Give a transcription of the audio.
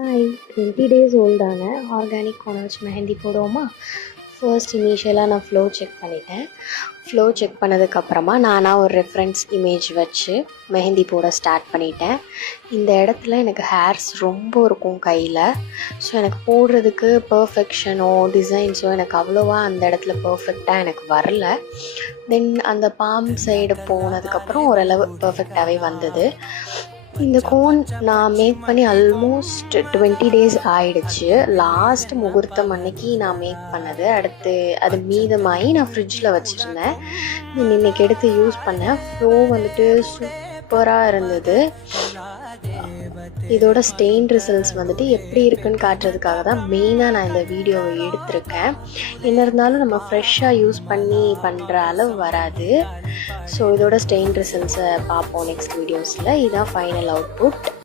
Hi 20 days ஓல்டான organic கோனை வச்சு மெஹந்தி போடுவோமா. ஃபர்ஸ்ட் இனிஷியலாக நான் ஃப்ளோ செக் பண்ணிட்டேன். ஃப்ளோ செக் பண்ணதுக்கப்புறமா நானாக ஒரு ரெஃபரன்ஸ் இமேஜ் வச்சு மெஹந்தி போட ஸ்டார்ட் பண்ணிட்டேன். இந்த இடத்துல எனக்கு ஹேர்ஸ் ரொம்ப இருக்கும் கையில். ஸோ எனக்கு போடுறதுக்கு பர்ஃபெக்ஷனோ டிசைன்ஸோ எனக்கு அவ்வளோவா அந்த இடத்துல பர்ஃபெக்டாக எனக்கு வரல. தென் அந்த பாம் சைடு போனதுக்கப்புறம் ஓரளவு பர்ஃபெக்டாகவே வந்தது. இந்த கோன் நான் மேக் பண்ணி ஆல்மோஸ்ட் 20 டேஸ் ஆயிடுச்சு. லாஸ்ட் முகூர்த்தம் அன்னைக்கு நான் மேக் பண்ணது. அடுத்து அது மீதமாகி நான் ஃப்ரிட்ஜில் வச்சுருந்தேன். இன்னைக்கு எடுத்து யூஸ் பண்ணேன். ஃப்ளோ வந்துட்டு சூப்பராக இருந்தது. இதோட ஸ்டெயின் ரிசல்ட்ஸ் வந்துட்டு எப்படி இருக்குன்னு காட்டுறதுக்காக தான் மெயினாக நான் இந்த வீடியோவை எடுத்திருக்கேன். என்ன இருந்தாலும் நம்ம ஃப்ரெஷ்ஷாக யூஸ் பண்ணி பண்ணுற அளவு வராது. ஸோ இதோட ஸ்டெயின் ரிசல்ட்ஸை பார்ப்போம் நெக்ஸ்ட் வீடியோஸில். இதுதான் ஃபைனல் அவுட்புட்.